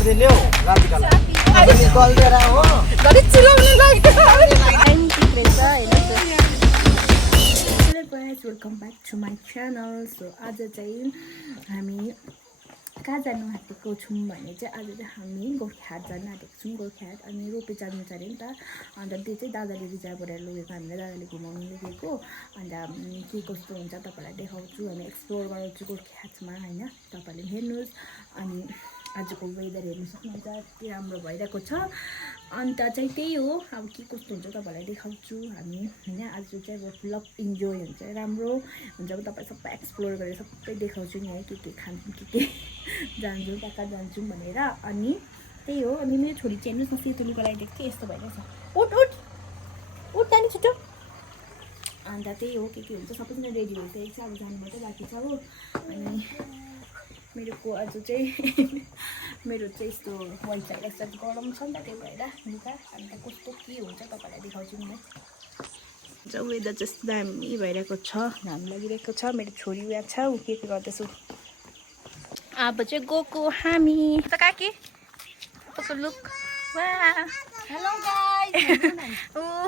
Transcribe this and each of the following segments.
गरिदिने हौ रातिकालाई गल्देर हो घरि चिलाउने लाग्यो Hello guys, welcome back to my channel. So आज चाहिँ हामी कहाँ जानु आँटेको छौँ भने चाहिँ आज चाहिँ हामी गोर्खाहाट जानु आँटेको छौँ। गोर्खाहाट अनि रोपे जानु छ अरे नि त। अन्त त्यो चाहिँ दादाले रिजर्भबाट लगेको, हामीलाई दादाले घुमाउनु लगेको। अन्त के कस्तो हुन्छ तपाईँलाई देखाउँछु, हामी एक्सप्लोर गराउँछु गोर्खाहाटमा होइन, तपाईँले हेर्नुहोस्। अनि आजको वेदर हेर्नु सक्नुहुन्छ, यति राम्रो भइरहेको छ। अन्त चाहिँ त्यही हो, अब के कस्तो हुन्छ तपाईँलाई देखाउँछु हामी होइन। आज चाहिँ अब फुल इन्जोय हुन्छ, राम्रो हुन्छ। अब तपाईँ सबै एक्सप्लोर गरेर सबै देखाउँछु नि है, के खान्छौँ के जान्छौँ कहाँ कहाँ जान्छौँ भनेर। अनि त्यही हो। अनि मेरो छोरी चाहिँ हेर्नुहोस् न, सेतो लुगा लगाइदिएको थिएँ, यस्तो भइरहेछ। उठ उठ उठ जाने छिटो। अन्त त्यही हो, के हुन्छ सबैजना रेडी भइसकेको छ, अब जानु मात्रै बाँकी छ हो। अनि मेरो आज चाहिँ मेरो चाहिँ यस्तो वाइट भइरहेको छ, गरम छ नि त, त्यही भएर लुगा। अन्त कस्तो के हुन्छ तपाईँलाई देखाउँछु नि म। वेदर चाहिँ दामी भइरहेको छ, घाम लागिरहेको छ। मेरो छोरी उयो छ, ऊ के गर्दैछु। अब चाहिँ गएको हामी त काकी कस्तो लुक। हेलो गाइस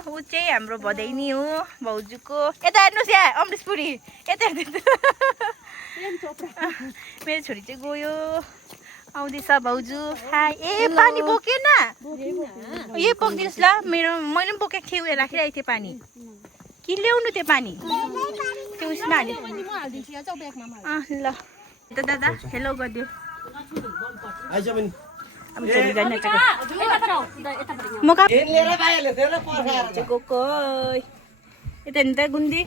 ऊ चाहिँ हाम्रो भदैनी हो, भाउजूको। यता हेर्नुहोस् यहाँ अमृतपुरी, यता हेर्नुहोस्। मेरो छोरी चाहिँ गयो, आउँदैछ भाउजू। हाई। ए पानी बोकेन, यही बोकिदिनुहोस् ल। मैले पनि बोकेको थिएँ, उयो राखिरहेको थिएँ पानी। कि ल्याउनु त्यो पानी त्यो उसमा हाल्यो। ल त दादा हेलो गरिदियो। अब छोरी जाने म कहाँ गएको यता नि त गुन्दी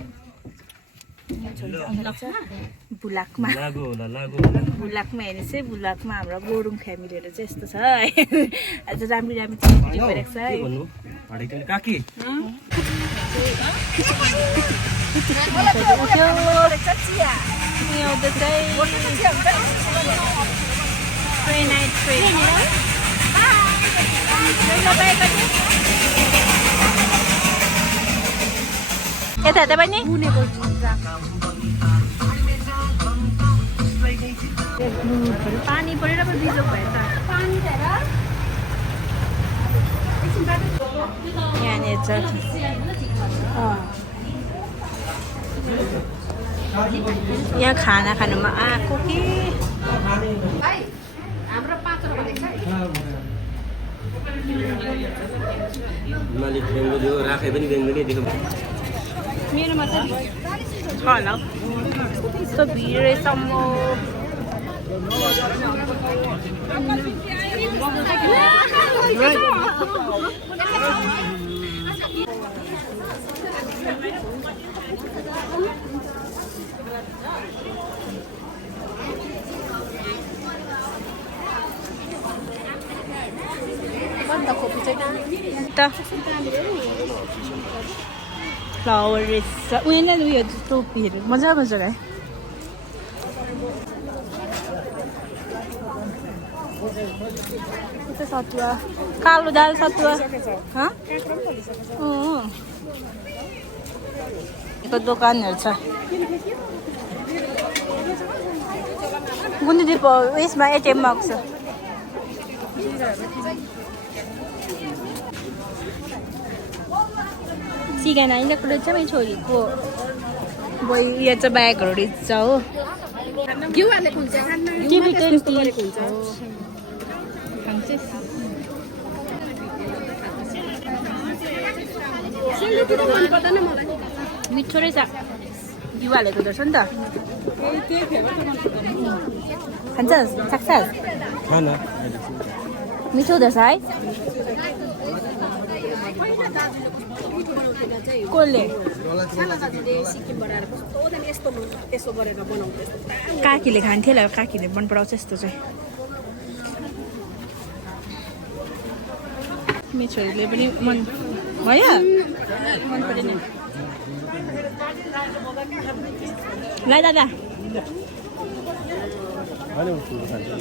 बुलाकमा हेर्नु चाहिँ। बुलाकमा हाम्रो गोरुङ फ्यामिलीहरू चाहिँ यस्तो छ है। आज राम्रो राम्रो चिज भइरहेको छ है। यता हेर्दा पनि पानी परेर पो बिजोक भयो त। यहाँनिर छ यहाँ खाना खानुमा आएको कि हाम्रो 5 रुपैयाँ देख्छ मालिक बेङ्गली हो, राखे पनि बेङ्गली देखाउँ। मेरोमा चाहिँ छ होला हौ, यस्तो भिड रहेछ। म फ्लावर रहेछ उयो नै, उयो टोपीहरू मजा मजाको है। सतुवा कालो दाल सतुवा दोकानहरू छ। गुन्दी उयसमा एटिएममा आएको छ। सिगान आइरहेको रहेछ मेरो छोरीको। यो चाहिँ ब्यागहरू रहेछ हो। मिठो रहेछ, घिउ हालेको रहेछ नि त। खान्छस् सक्छस्? मिठो हुँदछ है। कसले काकीले खान्थ्यो होला, काकीले मन पराउँछ यस्तो चाहिँ। मेरो छोरीले पनि मन भयो, मन परेन। ल दादा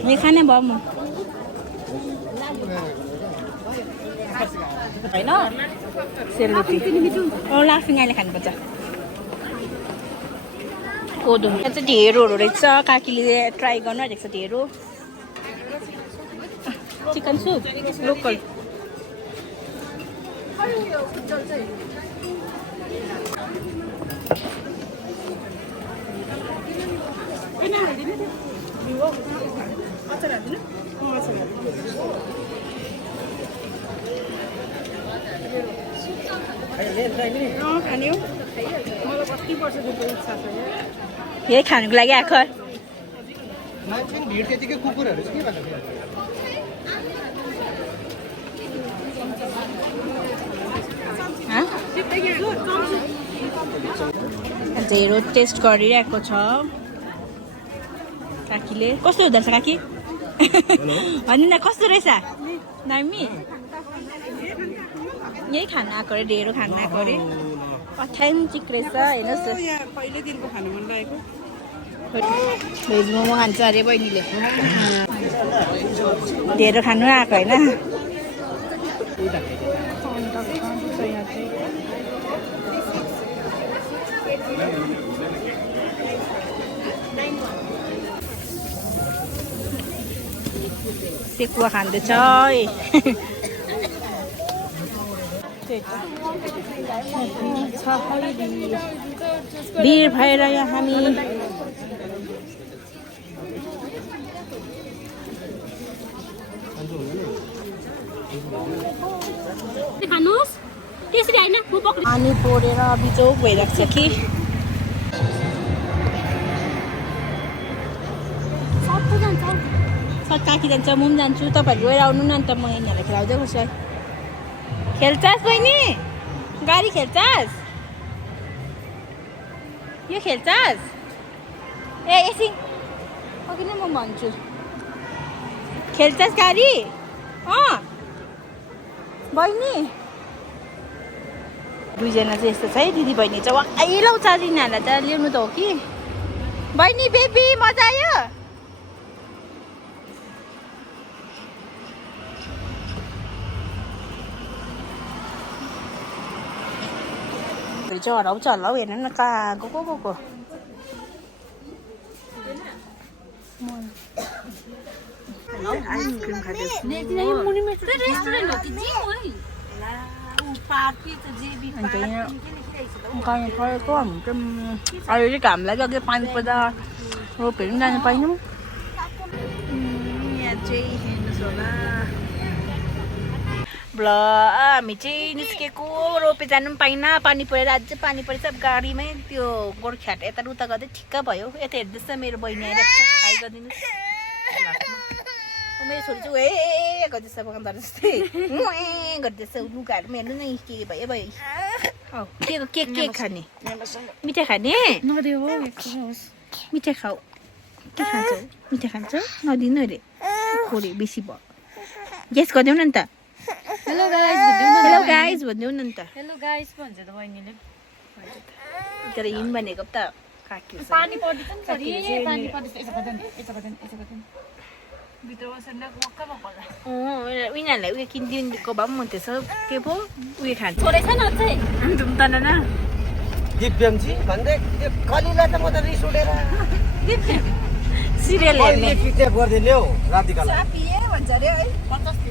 यो खाने भयो म होइन। सेलरोटी लाफिङ अहिले खानुपर्छ। कोदो यहाँ चाहिँ ढेँडोहरू रहेछ, काकीले ट्राई गर्नु आँटेको छ ढेँडो। चिकन सुप लोकल यही खानुको लागि आएको भिड त्यतिकै कुकुरहरू के भन्नु झेरो टेस्ट गरिरहेको छ काकीले कस्तो हुँदो रहेछ काकी भन्नु न कस्तो रहेछ दामी यही खानु आएको अरे ढेँडो खानु आएको अरे अथेन्टिक रहेछ हेर्नुहोस् पहिल्यैदेखिको खानु मन लागेको भेज मोमो खान्छ अरे बहिनीले ढेँडो खानु आएको होइन सेकुवा खाँदैछ भिड भएर यहाँ हामी खानुहोस् त्यसरी होइन पानी परेर बिजोक भइरहेको छ कि काकी जान्छ म पनि जान्छु तपाईँहरू गएर आउनु न अन्त म यिनीहरूलाई खेलाउँदै गर्छु है खेल्छस् बहिनी गाडी खेल्छस् यो खेल्छस् ए एकछिन अघि नै म भन्छु खेल्छस् गाडी बहिनी दुईजना चाहिँ यस्तो छ है दिदी बहिनी चाहिँ वाक्कै लाउँछ यिनीहरूलाई त ल्याउनु त हो कि बहिनी बेबी मजा आयो चाहिँ हराउँछ होला हौ हेर्नु न कहाँ गएको आइसक्रिम खाँदैछु अन्त यहाँ गाउँ परेको हामी चाहिँ अहिले घाम लाग्यो अघि पानी पर्दा रोपहरू पनि जानु पाइनौँ यहाँ चाहिँ हेर्नुहोस् होला ल हामी चाहिँ निस्केको रोपे जानु पनि पाइनँ पानी परेर अझै पानी परेछ अब गाडीमै त्यो गोर्खाट यता उता गर्दै ठिक्क भयो यता हेर्दैछ मेरो बहिनी आइरहेको छ हाई गरिदिनुहोस् मेरो छोरी चाहिँ ए गर्दैछ बगान जस्तै गर्दैछ लुगाहरू पनि हेर्नु न के भयो भयो के खाने मिठाई खाने मिठाई खाऊ के खान्छौ मिठाई खान्छौ नदिनु अरे खोरे बेसी भयो ग्यास गरिदेऊ न त हेलो गाइस भनिदेऊ न त हेलो गाइस भन्छ त बहिनीले तर हिँड भनेको त काकी पानी पर्दैछ नि सरी पानी पर्दैछ यसो गर्दैन भित्र बसेर वक्क भएको होला उनीहरूलाई उयो किनिदिएको भए पनि हुन्थेछ के पो उयो खान्छ छोरै छ न अझै धुम्ताना न दिव्याङ्जी भन्दै त्यो कलिलाई त म त रिस उठेर सिरियल हेर्ने किडन्याप गरिदिने हौ राधिकालाई सापिए भन्छ अरे है 50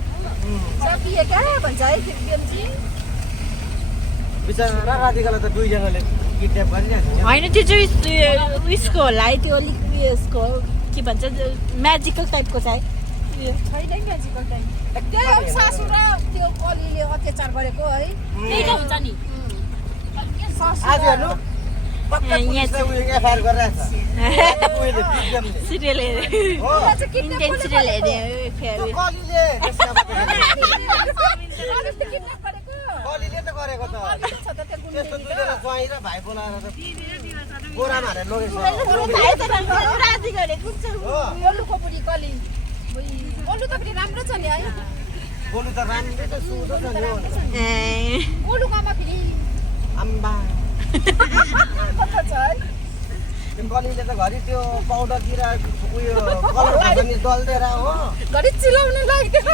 सापिए क्या भन्छ है दिव्याङ्जी बिचरा राधिकालाई त दुईजनाले किडन्याप गरिरहेको होइन त्यो चाहिँ उयसको होला है त्यो अलिक उयसको के भन्छ म्याजिकल टाइपको छ है छैन म्याजिकल टाइप त्यही हो सासु र त्यो कलीले अत्याचार गरेको है त्यही त हुन्छ नि आज हेर्नु एफआइआर गरिरहेको छ सिरियल हेर्ने इन्डियन सिरियल हेर्ने कलीले त गरेको त त्यस्तो दुईजना ज्वाइँ र भाइ बोलाएर त गोरामा हालेर गोलु त पनि राम्रो छ नि है गोलु त राम्रै त सुधो छ नि गोलुको आमा फेरि आम्बा कता छ है त्यो कलीले त घरि त्यो पाउडरतिर उयो कलर पनि दल्देर हो घरि चिलाउनु लाग्दैन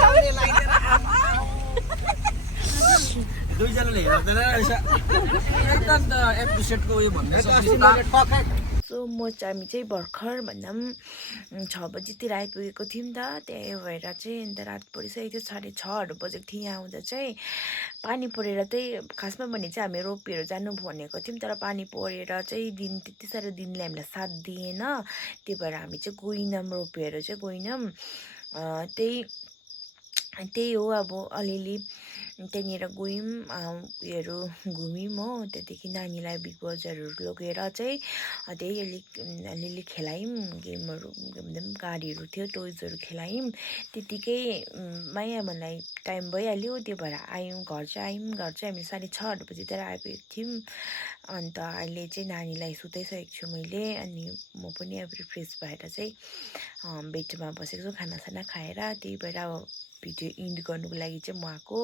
दुईजनाले हेर्दैन रहेछ एकदम त एपिसोडको उयो भन्दै सो हामी चाहिँ भर्खर भन्दा पनि 6 बजीतिर आइपुगेको थियौँ नि त, त्यही भएर चाहिँ अन्त रात परिसकेको थियो, 6:30 बजेको थियो यहाँ आउँदा चाहिँ। पानी परेर चाहिँ खासमा भने चाहिँ हामी रोपीहरू जानु भनेको थियौँ, तर पानी परेर चाहिँ त्यति साह्रो दिनले हामीलाई साथ दिएन, त्यही भएर हामी चाहिँ गएनौँ, रोपीहरू चाहिँ गएनौँ। त्यही हो अब अलिअलि त्यहाँनिर गयौँ, उयोहरू घुम्यौँ हो। त्यहाँदेखि नानीलाई बिग बजारहरू लगेर चाहिँ त्यही अलिअलि खेलायौँ, गेमहरू गाडीहरू थियो, टोयजहरू खेलायौँ। त्यतिकै माया मलाई टाइम भइहाल्यो, त्यो भएर घर चाहिँ हामी 6:30 बजीतिर आइपुगेको थियौँ। अन्त अहिले चाहिँ नानीलाई सुताइसकेको छु मैले, अनि म पनि अब फ्रेस भएर चाहिँ बेडमा बसेको छु खानासाना खाएर। त्यही भएर अब भिडियो इन्ड गर्नुको लागि चाहिँ म आएको।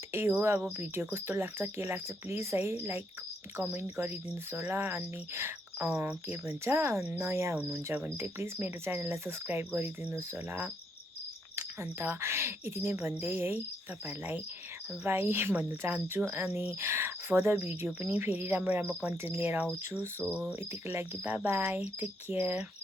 त्यही हो, अब भिडियो कस्तो लाग्छ के लाग्छ प्लिज है लाइक कमेन्ट गरिदिनुहोस् होला। अनि के भन्छ नयाँ हुनुहुन्छ भने चाहिँ प्लिज मेरो च्यानललाई सब्सक्राइब गरिदिनुहोस् होला। अन्त यति नै भन्दै है तपाईँहरूलाई बाई भन्न चाहन्छु। अनि फर्दर भिडियो पनि फेरि राम्रो राम्रो कन्टेन्ट लिएर आउँछु। सो यतिको लागि बाई, टेक केयर।